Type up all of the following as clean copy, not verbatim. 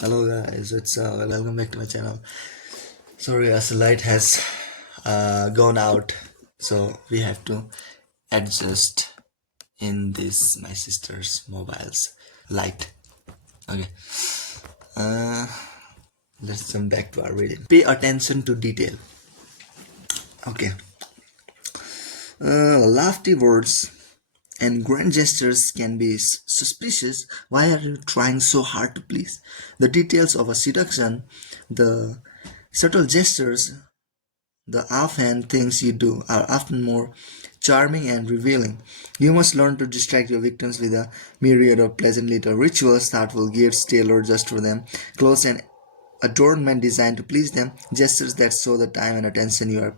Hello guys, it's welcome back to my channel. Sorry, as the light has gone out, so we have to adjust in this my sister's mobile's light. Okay, uh, let's jump back to our reading. Pay attention to detail. Okay, lofty words and grand gestures can be suspicious. Why are you trying so hard to please? The details of a seduction, the subtle gestures, the offhand things you do are often more charming and revealing. You must learn to distract your victims with a myriad of pleasant little rituals, thoughtful gifts tailored just for them, clothes and adornment designed to please them, gestures that show the time and attention you are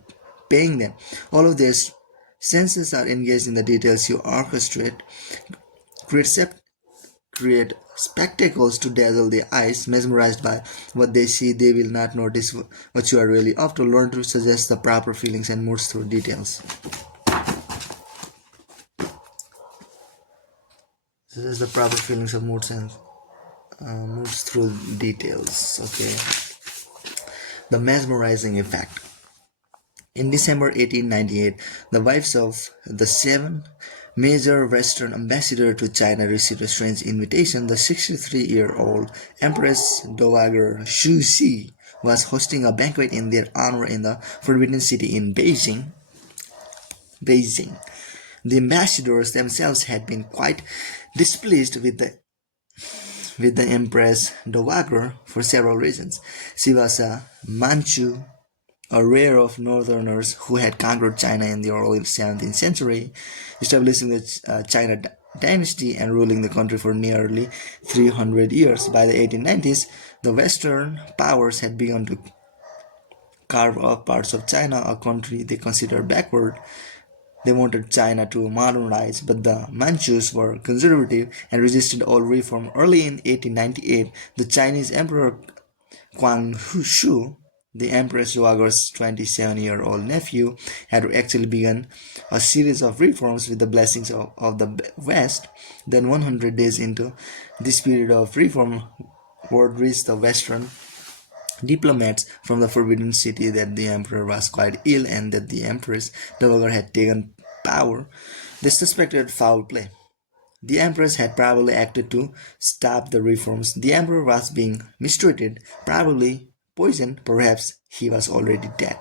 paying them. All of their senses are engaged in the details you orchestrate. Create create spectacles to dazzle the eyes. Mesmerized by what they see, they will not notice what you are really after. Learn to suggest the proper feelings and moods through details. Suggest the proper feelings of moods and moods through details. Okay. The mesmerizing effect. In December 1898, the wives of the seven major Western ambassadors to China received a strange invitation. The 63-year-old Empress Dowager Shu was hosting a banquet in their honor in the Forbidden City in Beijing. The ambassadors themselves had been quite displeased with the Empress Dowager for several reasons. She was a Manchu, a rare of northerners who had conquered China in the early 17th century, establishing the China dynasty and ruling the country for nearly 300 years. By the 1890s, the Western powers had begun to carve off parts of China, a country they considered backward. They wanted China to modernize, but the Manchus were conservative and resisted all reform. Early in 1898, the Chinese Emperor Quang Shu, the Empress Dowager's 27-year-old nephew, had actually begun a series of reforms with the blessings of the West. Then 100 days into this period of reform, word reached the Western diplomats from the Forbidden City that the emperor was quite ill and that the Empress Dowager had taken power. They suspected foul play. The Empress had probably acted to stop the reforms. The Emperor was being mistreated, probably poisoned, perhaps he was already dead.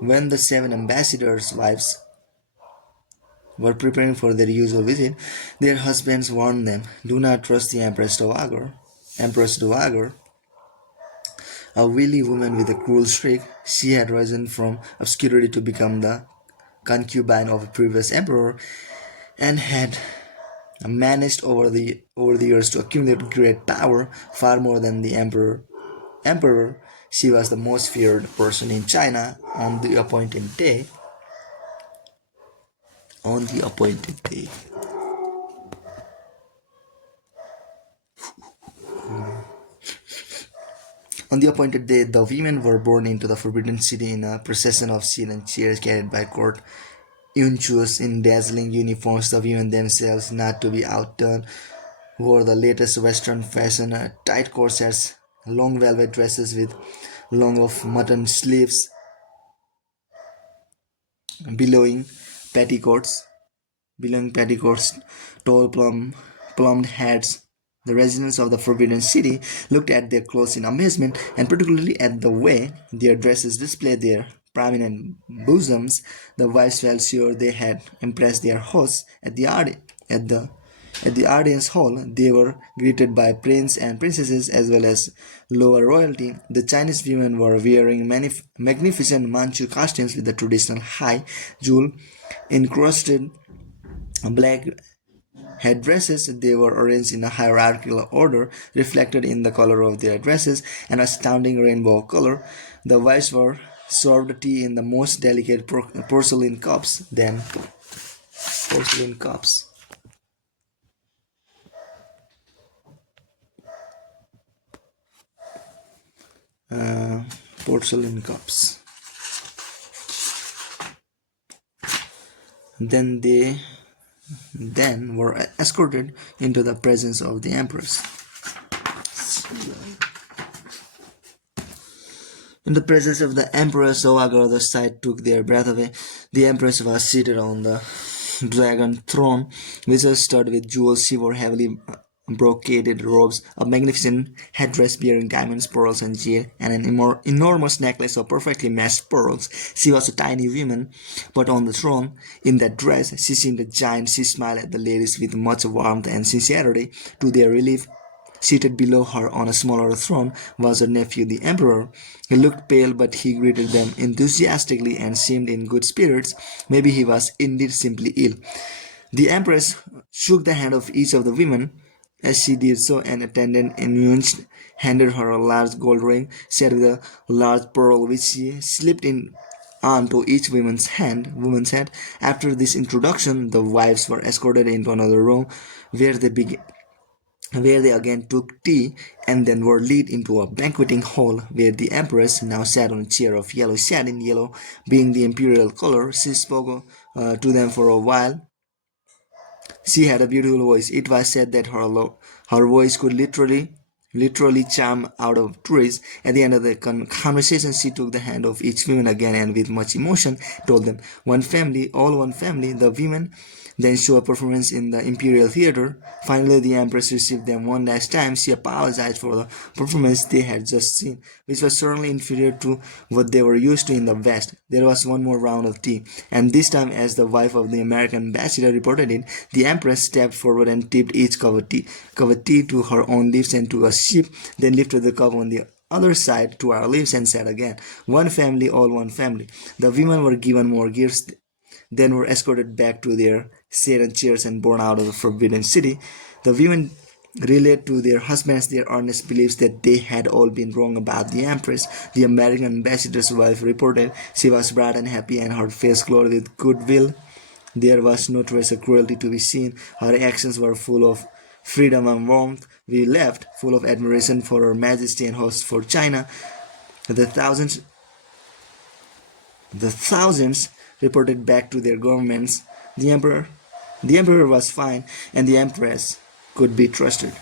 When the seven ambassadors' wives were preparing for their usual visit, their husbands warned them, "Do not trust the Empress Dowager." Empress Dowager, a wily woman with a cruel streak, she had risen from obscurity to become the concubine of a previous emperor and had managed over the years to accumulate great power, far more than the emperor. She was the most feared person in China. On the appointed day on the appointed day, the women were borne into the Forbidden City in a procession of silent chairs carried by court eunuchs in dazzling uniforms. The women themselves, not to be outdone, wore the latest Western fashion, tight corsets, long velvet dresses with long of mutton sleeves, billowing petticoats, tall plumed hats. The residents of the Forbidden City looked at their clothes in amazement, and particularly at the way their dresses displayed their prominent bosoms. The wives felt sure they had impressed their hosts at the at the audience hall. They were greeted by princes and princesses as well as lower royalty. The Chinese women were wearing magnificent Manchu costumes with the traditional high jewel encrusted black headdresses. They were arranged in a hierarchical order, reflected in the color of their dresses, an astounding rainbow color. The wives were served tea in the most delicate porcelain cups. Then porcelain cups. Uh, Porcelain cups. Then they then were escorted into the presence of the empress. In the presence of the empress, Dowager, the sight took their breath away. The empress was seated on the dragon throne, which was studded with jewels. She wore heavily brocaded robes, a magnificent headdress bearing diamonds, pearls, and jade, and an enormous necklace of perfectly matched pearls. She was a tiny woman, but on the throne, in that dress, she seemed a giant. She smiled at the ladies with much warmth and sincerity. To their relief, seated below her on a smaller throne was her nephew, the emperor. He looked pale, but he greeted them enthusiastically and seemed in good spirits. Maybe he was indeed simply ill. The empress shook the hand of each of the women. As she did so, an attendant ennunced handed her a large gold ring set with a large pearl, which she slipped in onto each woman's hand. After this introduction, the wives were escorted into another room where they again took tea and then were led into a banqueting hall where the empress now sat on a chair of yellow satin, yellow being the imperial color. She spoke to them for a while. She had a beautiful voice. It was said that her voice could literally charm out of trees. At the end of the conversation, she took the hand of each woman again and with much emotion told them, "One family, all one family." The women then show a performance in the Imperial Theater. Finally, the Empress received them one last time. She apologized for the performance they had just seen, which was certainly inferior to what they were used to in the West. There was one more round of tea, and this time, as the wife of the American ambassador reported it, the Empress stepped forward and tipped each cup of tea to her own lips and to a sip, then lifted the cup on the other side to our lips and said again, "One family, all one family." The women were given more gifts, then were escorted back to their seated chairs and borne out of the Forbidden City. The women relayed to their husbands their earnest beliefs that they had all been wrong about the Empress. The American ambassador's wife reported she was bright and happy and her face glowed with goodwill. There was no trace of cruelty to be seen. Her actions were full of freedom and warmth. We left, full of admiration for Her Majesty and host for China. The thousands the thousands reported back to their governments. The emperor was fine, and the empress could be trusted.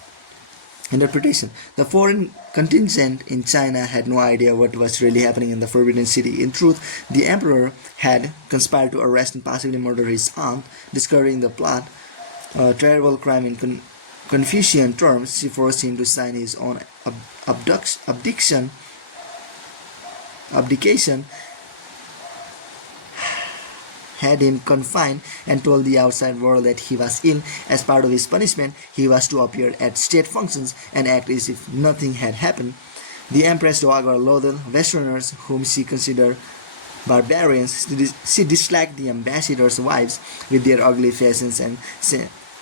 Interpretation: the foreign contingent in China had no idea what was really happening in the Forbidden City. In truth, the emperor had conspired to arrest and possibly murder his aunt. Discovering the plot, a terrible crime in Confucian terms, she forced him to sign his own abdication, had him confined, and told the outside world that he was ill. As part of his punishment, he was to appear at state functions and act as if nothing had happened. The Empress Dowager loathed Westerners, whom she considered barbarians. She disliked the ambassadors' wives with their ugly faces and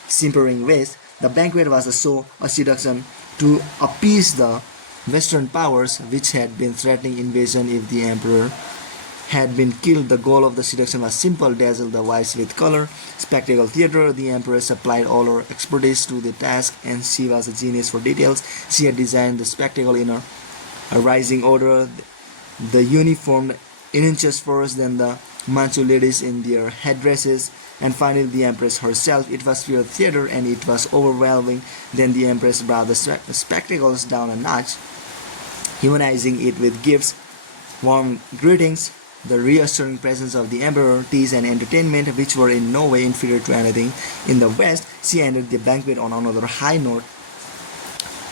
simpering ways. The banquet was a seduction to appease the Western powers, which had been threatening invasion if the emperor had been killed. The goal of the seduction was simple: dazzle the wives with color. Spectacle theater. The empress applied all her expertise to the task, and she was a genius for details. She had designed the spectacle in a rising order, the uniformed in inches first, then the Manchu ladies in their headdresses, and finally the empress herself. It was pure theater, and it was overwhelming. Then the empress brought the spectacles down a notch, humanizing it with gifts, warm greetings, the reassuring presence of the emperor, teas and entertainment, which were in no way inferior to anything in the West. She ended the banquet on another high note.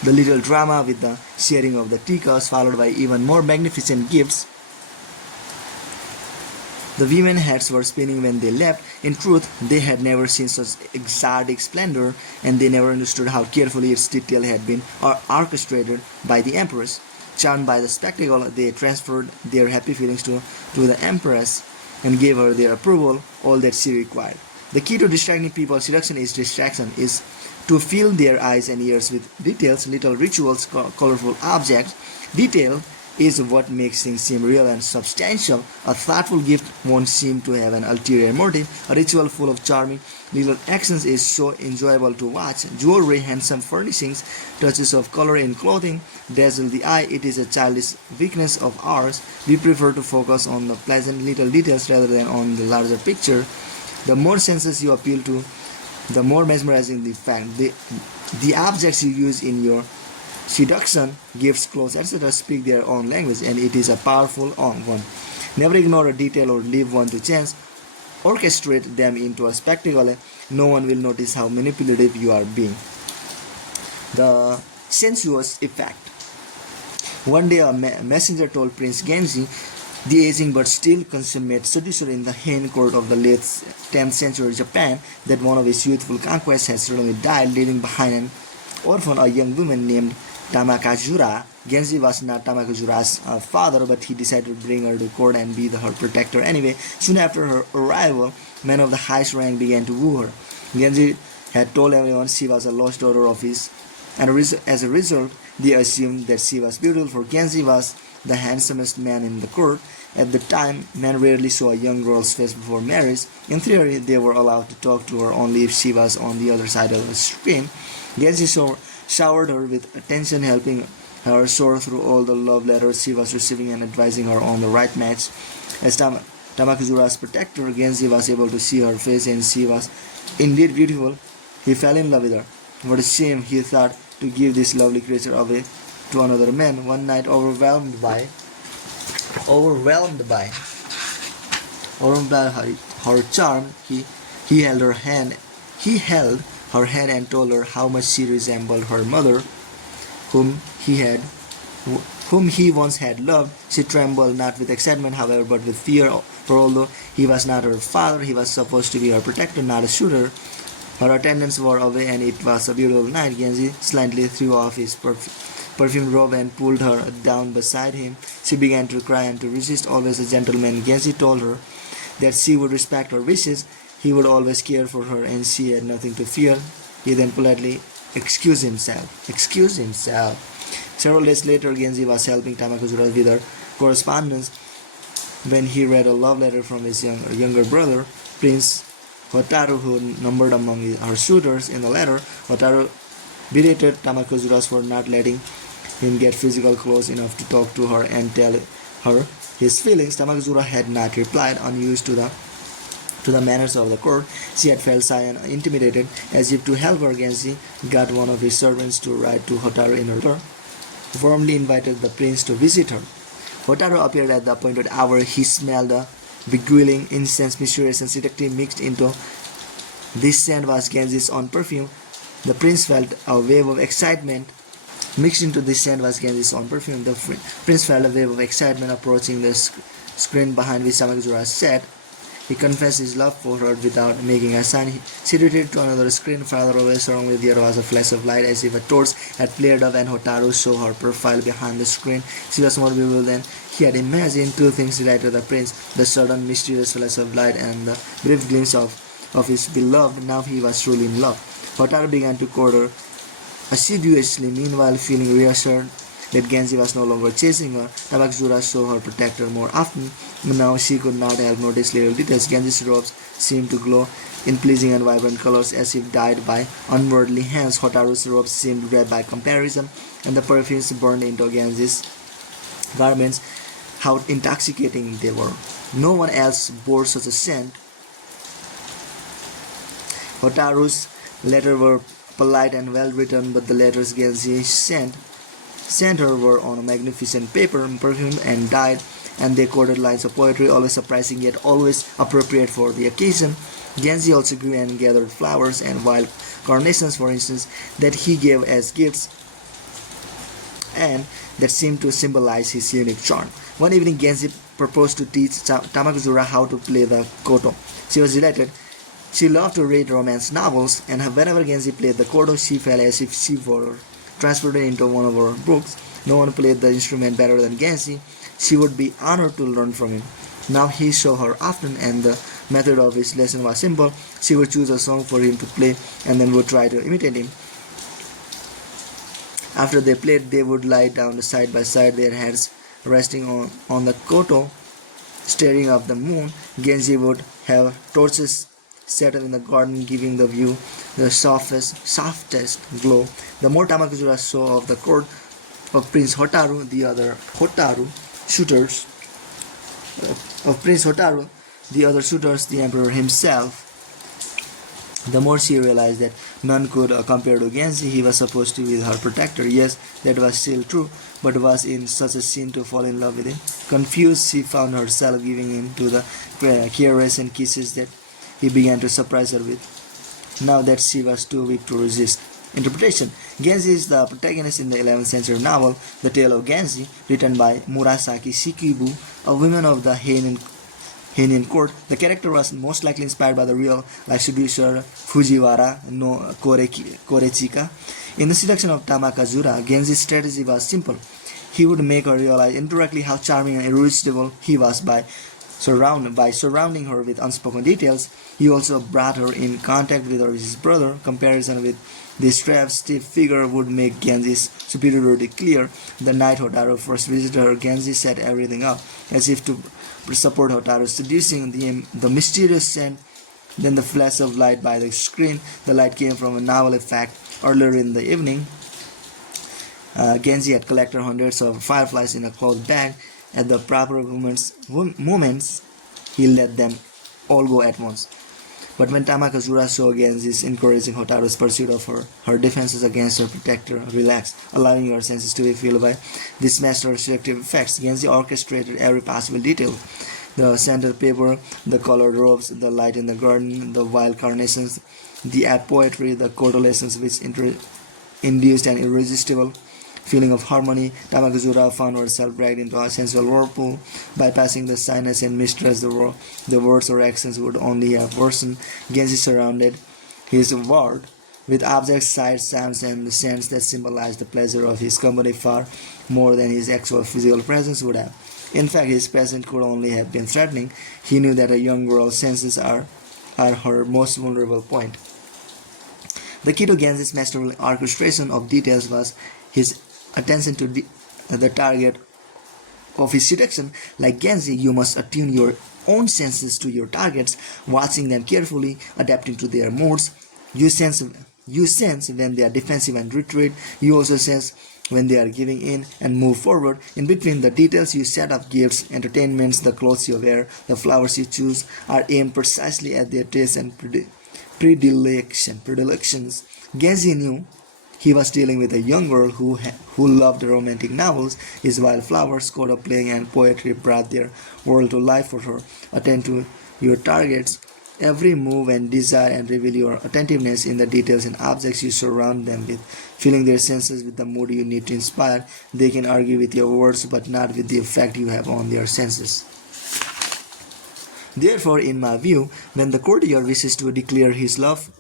The little drama with the sharing of the teacups, followed by even more magnificent gifts. The women's heads were spinning when they left. In truth, they had never seen such exotic splendor, and they never understood how carefully its detail had been orchestrated by the empress. Charmed by the spectacle, they transferred their happy feelings to the empress and gave her their approval, all that she required. The key to distracting people, seduction is distraction, is to fill their eyes and ears with details, little rituals, colorful objects. Detail is what makes things seem real and substantial. A thoughtful gift won't seem to have an ulterior motive. A ritual full of charming little actions is so enjoyable to watch. Jewelry, handsome furnishings, touches of color in clothing dazzle the eye. It is a childish weakness of ours. We prefer to focus on the pleasant little details rather than on the larger picture. The more senses you appeal to, the more mesmerizing the fact. The objects you use in your seduction, gifts, clothes, etc. speak their own language, and it is a powerful one. Never ignore a detail or leave one to chance. Orchestrate them into a spectacle. No one will notice how manipulative you are being. The sensuous effect. One day a messenger told Prince Genji, the aging but still consummate seducer in the Heian court of the late 10th century Japan, that one of his youthful conquests had suddenly died, leaving behind an orphan, a young woman named Tamakajura. Genji was not Tamakajura's father, but he decided to bring her to court and be her protector anyway. Soon after her arrival, men of the highest rank began to woo her. Genji had told everyone she was a lost daughter of his, and as a result, they assumed that she was beautiful, for Genji was the handsomest man in the court. At the time, men rarely saw a young girl's face before marriage. In theory, they were allowed to talk to her only if she was on the other side of the screen. Genji showered her with attention, helping her sort through all the love letters she was receiving and advising her on the right match. As Tamakajura's protector, Genji was able to see her face, and she was indeed beautiful. He fell in love with her. What a shame, he thought, to give this lovely creature away to another man. One night, overwhelmed by her charm, he held her hand. He held her hand and told her how much she resembled her mother, whom he once had loved. She trembled, not with excitement, however, but with fear, for although he was not her father, he was supposed to be her protector, not a shooter. Her attendants were away, and it was a beautiful night. Genji slightly threw off his perfumed robe and pulled her down beside him. She began to cry and to resist. Always a gentleman, Genji told her that she would respect her wishes. He would always care for her, and she had nothing to fear. He then politely excused himself. Several days later, Genji was helping Tamakajura with her correspondence when he read a love letter from his younger brother, Prince Hotaru, who numbered among her suitors. In the letter, Hotaru berated Tamakajura for not letting him get physical close enough to talk to her and tell her his feelings. Tamakajura had not replied. Unused to the manners of the court, she had felt shy and intimidated. As if to help her, Genji got one of his servants to write to Hotaru in her letter, who warmly invited the prince to visit her. Hotaru appeared at the appointed hour. He smelled a beguiling incense, mysterious and seductive, mixed into this scent was Genji's own perfume. The prince felt a wave of excitement. Mixed into this scent was Genji's own perfume. The prince felt a wave of excitement approaching the screen behind which Tamakajura sat. He confessed his love for her without making a sign. She retreated to another screen farther away. Suddenly there was a flash of light, as if a torch had flared up, and Hotaru saw her profile behind the screen. She was more beautiful than he had imagined. Two things delighted the prince: the sudden mysterious flash of light and the brief glimpse of his beloved. Now he was truly in love. Hotaru began to court her assiduously, meanwhile feeling reassured that Genji was no longer chasing her. Tamakajura saw her protector more often. Now she could not help notice little details. Genji's robes seemed to glow in pleasing and vibrant colors, as if dyed by unworldly hands. Hotaru's robes seemed red by comparison, and the perfumes burned into Genji's garments. How intoxicating they were! No one else bore such a scent. Hotaru's letters were polite and well written, but the letters Genji sent her were on a magnificent paper, perfumed and dyed, and they quoted lines of poetry, always surprising yet always appropriate for the occasion. Genji also grew and gathered flowers and wild carnations, for instance, that he gave as gifts, and that seemed to symbolize his unique charm. One evening, Genji proposed to teach Tamakajura how to play the koto. She was delighted. She loved to read romance novels, and whenever Genji played the koto, she felt as if she were transported into one of her books. No one played the instrument better than Genji. She would be honored to learn from him. Now he saw her often, and the method of his lesson was simple. She would choose a song for him to play, and then would try to imitate him. After they played, they would lie down side by side, their heads resting on the koto, staring up the moon. Genji would have torches set up in the garden, giving the view the softest glow. The more Tamakajura saw of the court of Prince Hotaru, the other suitors, the emperor himself, The more she realized that none could compare to Genji, he was supposed to be her protector. Yes, that was still true, but was in such a sin to fall in love with him. Confused, she found herself giving in to the caresses and kisses that he began to surprise her with, now that she was too weak to resist. Interpretation: Genji is the protagonist in the 11th century novel The Tale of Genji, written by Murasaki Shikibu, a woman of the Heian court. The character was most likely inspired by the real life seducer Fujiwara no Korechika. In the seduction of Tamakazura, Genji's strategy was simple. He would make her realize indirectly how charming and irresistible he was by surrounding her with unspoken details. He also brought her in contact with his brother. Comparison with this stiff figure would make Genji's superiority clear. The night Hotaru first visited her, Genji set everything up, as if to support Hotaru, seducing the mysterious scent. Then the flash of light by the screen. The light came from a novel effect. Earlier in the evening, Genji had collected hundreds of fireflies in a cloth bag. At the proper moments, he let them all go at once. But when Tamakazura saw Genji's encouraging Hotaru's pursuit of her, her defenses against her protector relaxed, allowing her senses to be filled by this master of seductive effects. Genji orchestrated every possible detail. The scented paper, the colored robes, the light in the garden, the wild carnations, the apt poetry, the correlations which induced an irresistible feeling of harmony. Tamakazura found herself dragged into a sensual whirlpool. Bypassing the shyness and mistrust, the words or actions would only have worsened. Genji surrounded his ward with objects, sights, sounds, and scents that symbolized the pleasure of his company far more than his actual physical presence would have. In fact, his presence could only have been threatening. He knew that a young girl's senses are her most vulnerable point. The key to Genji's masterful orchestration of details was his attention to the target of his seduction. Like Genji, you must attune your own senses to your targets, watching them carefully, adapting to their moods. You sense when they are defensive and retreat. You also sense when they are giving in and move forward. In between, the details you set up, gifts, entertainments, the clothes you wear, the flowers you choose, are aimed precisely at their tastes and predilections. Genji knew he was dealing with a young girl who loved romantic novels. His wildflowers, court of playing, and poetry brought their world to life for her. Attend to your targets' every move and desire, and reveal your attentiveness in the details and objects you surround them with, filling their senses with the mood you need to inspire. They can argue with your words, but not with the effect you have on their senses. Therefore, in my view, when the courtier wishes to declare his love,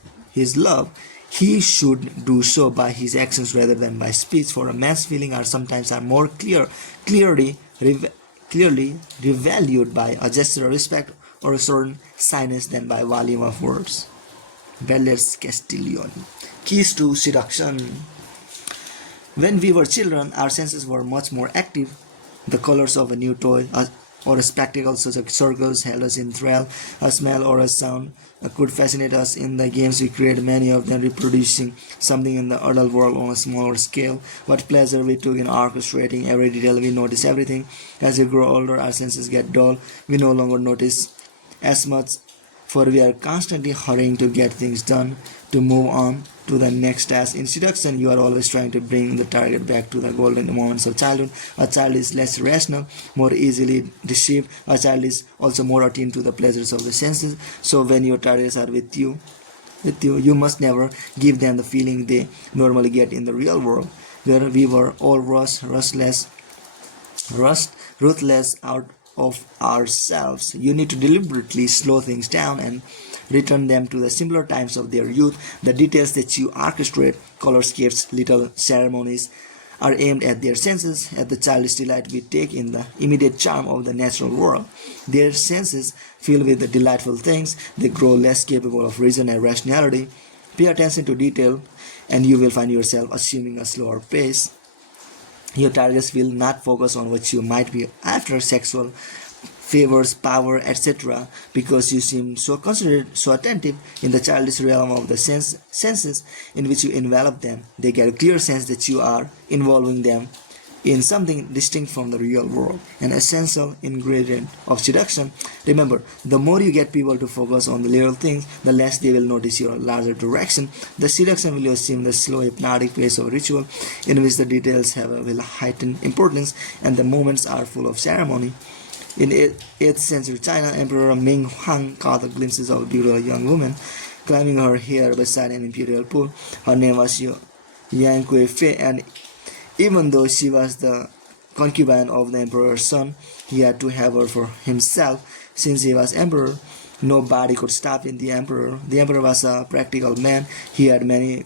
he should do so by his actions rather than by speech, for a man's feelings are sometimes more clearly revalued by a gesture of respect or a certain shyness than by volume of words. Bellers Castiglione. Keys to seduction. When we were children, our senses were much more active. The colors of a new toy or a spectacle such as circles held us in thrall. A smell or a sound could fascinate us. In the games we created, many of them reproducing something in the adult world on a smaller scale. What pleasure we took in orchestrating every detail. We notice everything. As we grow older, our senses get dull. We no longer notice as much, for we are constantly hurrying to get things done, to move on to the next task. In seduction, you are always trying to bring the target back to the golden moments of childhood. A child is less rational, more easily deceived. A child is also more attuned to the pleasures of the senses. So when your targets are with you, you must never give them the feeling they normally get in the real world, where we were all ruthless out of ourselves. You need to deliberately slow things down and return them to the simpler times of their youth. The details that you orchestrate, color schemes, little ceremonies, are aimed at their senses, at the childish delight we take in the immediate charm of the natural world. Their senses fill with the delightful things, they grow less capable of reason and rationality. Pay attention to detail, and you will find yourself assuming a slower pace. Your targets will not focus on what you might be after, sexual favors, power, etc., because you seem so considerate, so attentive. In the childish realm of the senses in which you envelop them, they get a clear sense that you are involving them in something distinct from the real world, an essential ingredient of seduction. Remember, the more you get people to focus on the little things, the less they will notice your larger direction. The seduction will assume the slow, hypnotic pace of ritual in which the details have a will heightened importance and the moments are full of ceremony. In 8th century China, Emperor Ming Huang caught glimpses of a beautiful young woman climbing her hair beside an imperial pool. Her name was Yang Kuei-fei, and even though she was the concubine of the emperor's son, he had to have her for himself. Since he was emperor, nobody could stop the emperor. The emperor was a practical man. He had many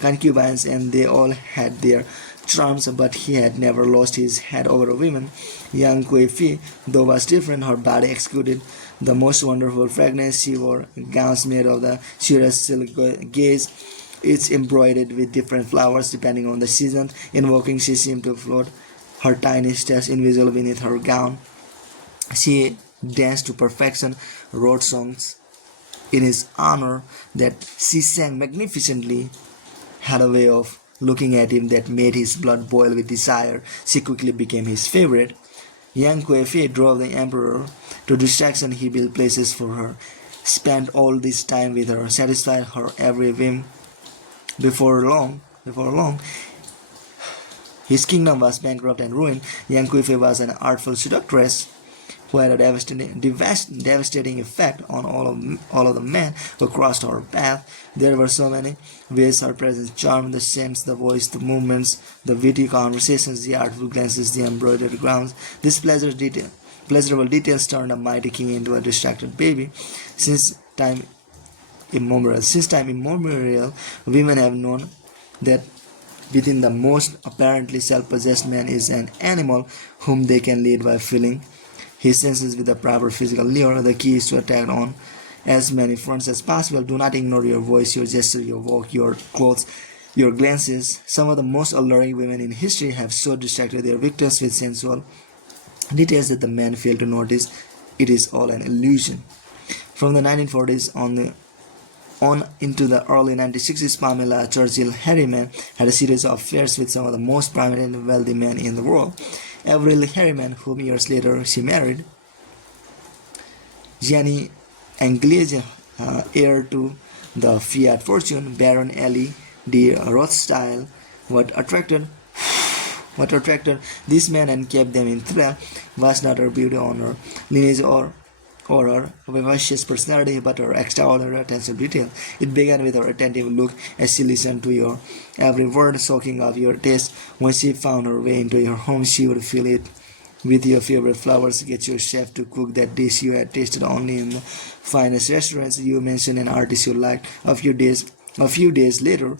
concubines and they all had their charms, but he had never lost his head over a woman. Young Kui-fi, though, was different. Her body exuded the most wonderful fragrance. She wore gowns made of the sheerest silk gaze, each embroidered with different flowers depending on the season. In walking, she seemed to float, her tiny steps invisible beneath her gown. She danced to perfection, wrote songs in his honor that she sang magnificently, had a way of looking at him that made his blood boil with desire. She quickly became his favorite. Yang Kuei-fei drove the emperor to distraction. He built places for her, spent all this time with her, satisfied her every whim. Before long, his kingdom was bankrupt and ruined. Yang Kuei-fei was an artful seductress who had a devastating effect on all of the men who crossed her path. There were so many ways her presence charmed: the scents, the voice, the movements, the witty conversations, the artful glances, the embroidered gowns. These pleasurable details turned a mighty king into a distracted baby. Since time immemorial, women have known that within the most apparently self-possessed man is an animal whom they can lead by filling his senses with the proper physical lure. The key is to attack on as many fronts as possible. Do not ignore your voice, your gesture, your walk, your clothes, your glances. Some of the most alluring women in history have so distracted their victims with sensual details that the men fail to notice it is all an illusion. From the 1940s on into the early 1960s, Pamela Churchill Harriman had a series of affairs with some of the most prominent and wealthy men in the world. Avril Harriman, whom years later she married, Gianni Anglese, heir to the Fiat fortune, Baron Elie de Rothschild. What attracted these men and kept them in thrall was not her beauty or her lineage or her vivacious personality, but her extraordinary attention to detail. It began with her attentive look as she listened to your every word, soaking up your taste. When she found her way into your home, she would fill it with your favorite flowers, get your chef to cook that dish you had tasted only in the finest restaurants. You mentioned an artist you liked. A few days later,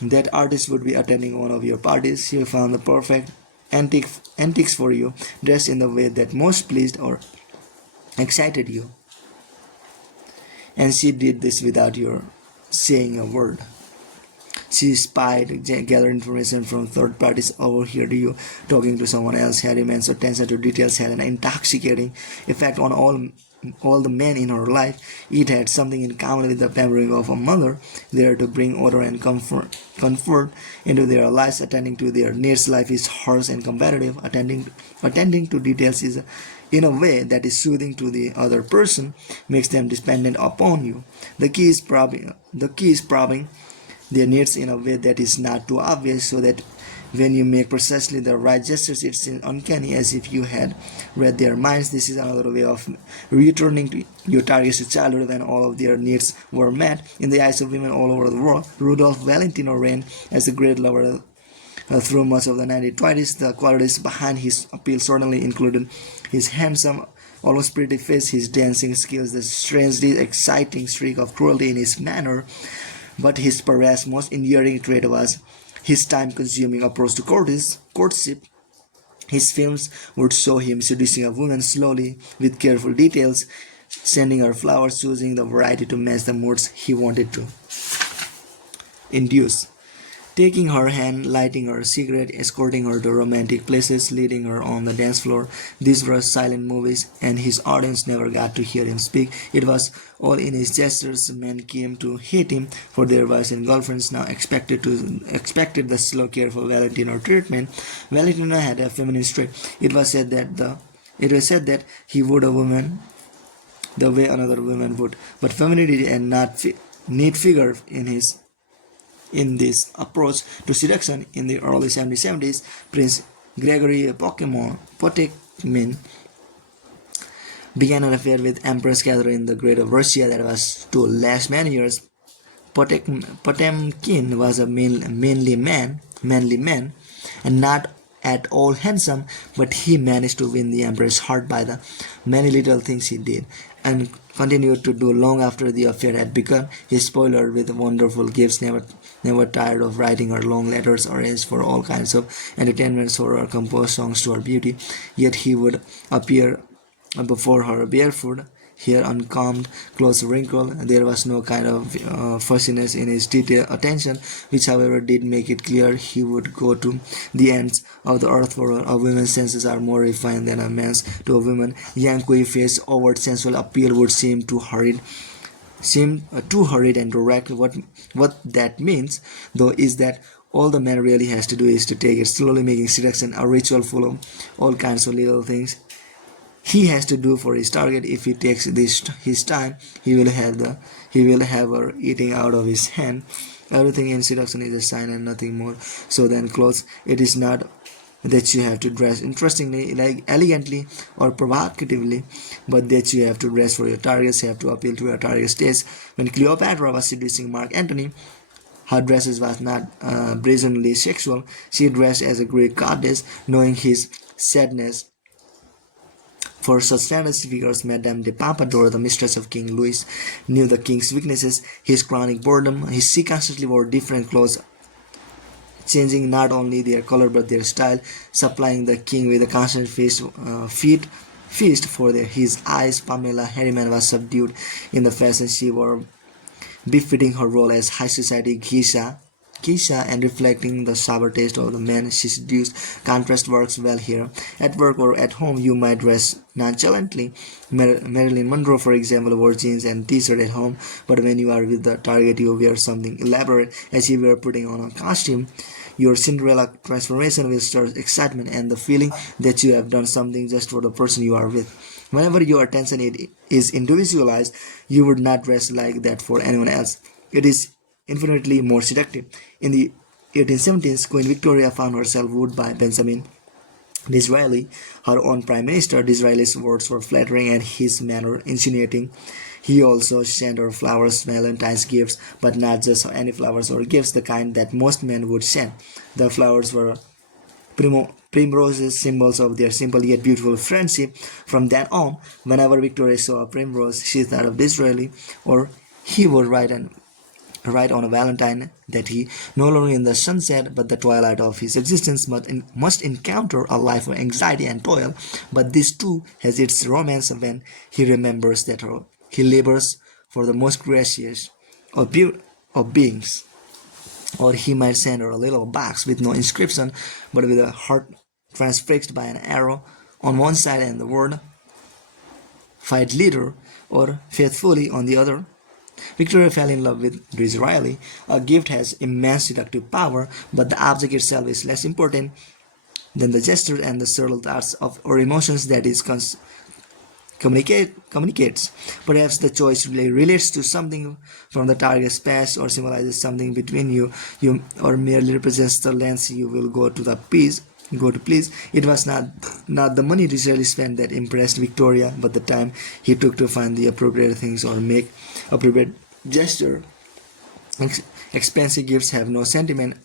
that artist would be attending one of your parties. She found the perfect antiques for you, dressed in the way that most pleased or excited you, and she did this without your saying a word. She spied, gathered information from third parties, overheard you talking to someone else. Harriman's attention to details had an intoxicating effect on all the men in her life. It had something in common with the pampering of a mother, there to bring order and comfort into their lives. Attending to their needs, life is harsh and competitive. Attending to details is in a way that is soothing to the other person, makes them dependent upon you. The key is probing their needs in a way that is not too obvious, so that when you make precisely the right gestures, it's uncanny, as if you had read their minds. This is another way of returning to your targets to childhood when all of their needs were met. In the eyes of women all over the world, Rudolph Valentino reigned as a great lover through much of the 1920s. The qualities behind his appeal certainly included his handsome, almost pretty face, his dancing skills, the strangely exciting streak of cruelty in his manner. But his perhaps most enduring trait was his time-consuming approach to courtship. His films would show him seducing a woman slowly, with careful details, sending her flowers, choosing the variety to match the moods he wanted to induce. taking her hand, lighting her cigarette, escorting her to romantic places, leading her on the dance floor. These were silent movies, and his audience never got to hear him speak. It was all in his gestures. Men came to hate him for their wives and girlfriends now expected the slow, careful Valentino treatment. Valentino had a feminine streak. It was said that he would a woman the way another woman would, but femininity and not neat figure in this approach to seduction. In the early 1770s, Prince Gregory Potemkin began an affair with Empress Catherine the Great of Russia that was to last many years. Potemkin was a manly man, and not at all handsome, but he managed to win the emperor's heart by the many little things he did, and continued to do long after the affair had begun. He spoiled her with wonderful gifts, never tired of writing her long letters arranged for all kinds of entertainments for her, composed songs to her beauty. Yet he would appear before her barefoot, hair uncombed, clothes wrinkled. There was no kind of fussiness in his detailed attention, which however did make it clear he would go to the ends of the earth for her. A woman's senses are more refined than a man's. To a woman, young face overt sensual appeal would seem too hurried and direct. What that means, though, is that all the man really has to do is to take it slowly, making seduction a ritual full of all kinds of little things he has to do for his target. If he takes his time, he will have her eating out of his hand. Everything in seduction is a sign and nothing more. So then clothes, it is not that you have to dress interestingly, like elegantly or provocatively, but that you have to dress for your targets, you have to appeal to your target's taste. When Cleopatra was seducing Mark Antony, her dresses was not brazenly sexual. She dressed as a Greek goddess, knowing his sadness for such fantasy figures. Madame de Pompadour, the mistress of King Louis, knew the king's weaknesses, his chronic boredom. She constantly wore different clothes, changing not only their color but their style, supplying the king with a constant feast for his eyes. Pamela Harriman was subdued in the fashion she wore, befitting her role as high society geisha and reflecting the sour taste of the men she seduced. Contrast works well here. At work or at home, you might dress nonchalantly. Marilyn Monroe, for example, wore jeans and t-shirt at home, but when you are with the target, you wear something elaborate, as if you were putting on a costume. Your Cinderella transformation will stir excitement and the feeling that you have done something just for the person you are with. Whenever your attention is individualized, you would not dress like that for anyone else. It is infinitely more seductive. In the 1870s, Queen Victoria found herself wooed by Benjamin Disraeli, her own prime minister. Disraeli's words were flattering and his manner insinuating. He also sent her flowers, Valentine's gifts, but not just any flowers or gifts, the kind that most men would send. The flowers were primroses, symbols of their simple yet beautiful friendship. From then on, whenever Victoria saw a primrose, she thought of Disraeli, or he would write on a Valentine that he, no longer in the sunset but the twilight of his existence, must encounter a life of anxiety and toil. But this too has its romance when he remembers that he labors for the most gracious of beings. Or he might send her a little box with no inscription, but with a heart transfixed by an arrow on one side and the word "Fight leader" or "faithfully" on the other. Victoria fell in love with Disraeli. A gift has immense seductive power, but the object itself is less important than the gesture and the subtle thoughts or emotions that it communicates. Perhaps the choice really relates to something from the target's past, or symbolizes something between you, or merely represents the lengths you will go to please. It was not the money Disraeli spent that impressed Victoria, but the time he took to find the appropriate things or make appropriate gesture. Expensive gifts have no sentiment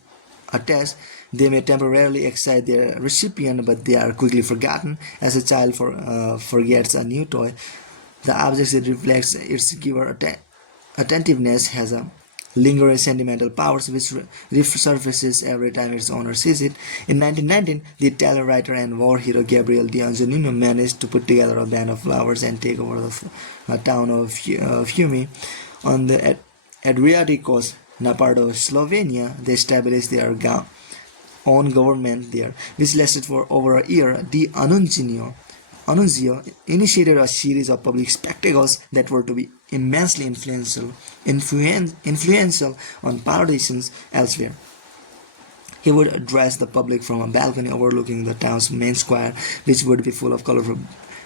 attached. They may temporarily excite their recipient, but they are quickly forgotten. As a child forgets a new toy, the object it reflects its giver attentiveness has a lingering sentimental powers which resurfaces every time its owner sees it. In 1919, the Italian writer and war hero Gabriele D'Angelino managed to put together a band of flowers and take over the town of Fiume on the Adriatic coast. Napardo, Slovenia. They established their own government there, which lasted for over a year. The Annunzio initiated a series of public spectacles that were to be immensely influential on politicians elsewhere. He would address the public from a balcony overlooking the town's main square, which would be full of colorful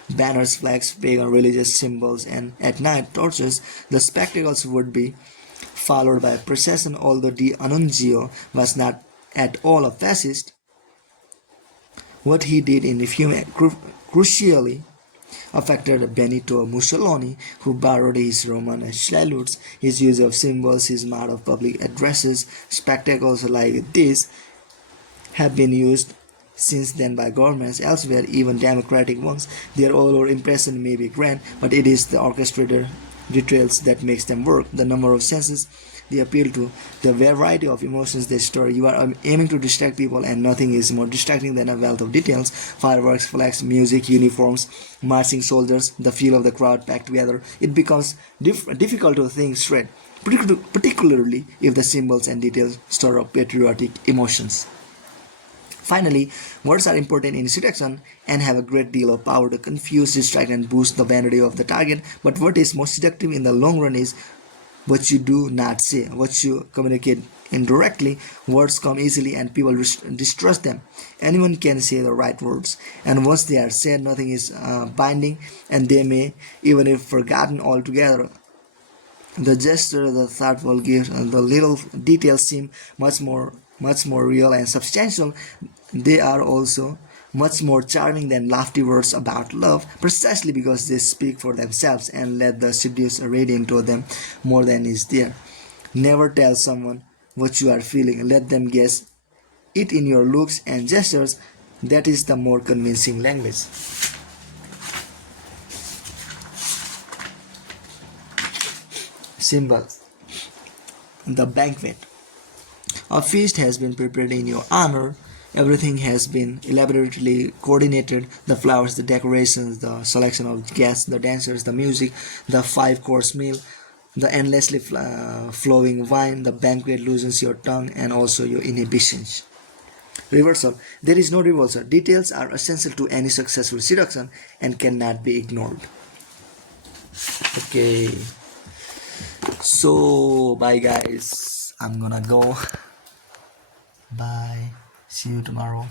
banners, flags, pagan religious symbols, and at night torches. The spectacles would be followed by a procession. Although the Annunzio was not at all a fascist, what he did in crucially affected Benito Mussolini, who borrowed his Roman salutes, his use of symbols, his mode of public addresses. Spectacles like this have been used since then by governments elsewhere, even democratic ones. Their overall impression may be grand, but it is the orchestrated details that makes them work. The number of senses they appeal to, the variety of emotions they stir. You are aiming to distract people, and nothing is more distracting than a wealth of details. Fireworks, flags, music, uniforms, marching soldiers, the feel of the crowd packed together. It becomes difficult to think straight, particularly if the symbols and details stir up patriotic emotions. Finally, words are important in seduction and have a great deal of power to confuse, distract, and boost the vanity of the target. But what is most seductive in the long run is what you do not say, what you communicate indirectly. Words come easily and people distrust them. Anyone can say the right words, and once they are said, nothing is binding, and they may even if forgotten altogether. The gesture, the thoughtful gift, and the little details seem much more real and substantial. They are also much more charming than lofty words about love, precisely because they speak for themselves and let the seduce read into them more than is there. Never tell someone what you are feeling. Let them guess it in your looks and gestures. That is the more convincing language. Symbol. The banquet. A feast has been prepared in your honor. Everything has been elaborately coordinated: the flowers, the decorations, the selection of guests, the dancers, the music, the 5-course meal, the endlessly flowing wine. The banquet loosens your tongue and also your inhibitions. Reversal. There is no reversal. Details are essential to any successful seduction and cannot be ignored. Okay. So, bye guys. I'm gonna go. Bye. See you tomorrow.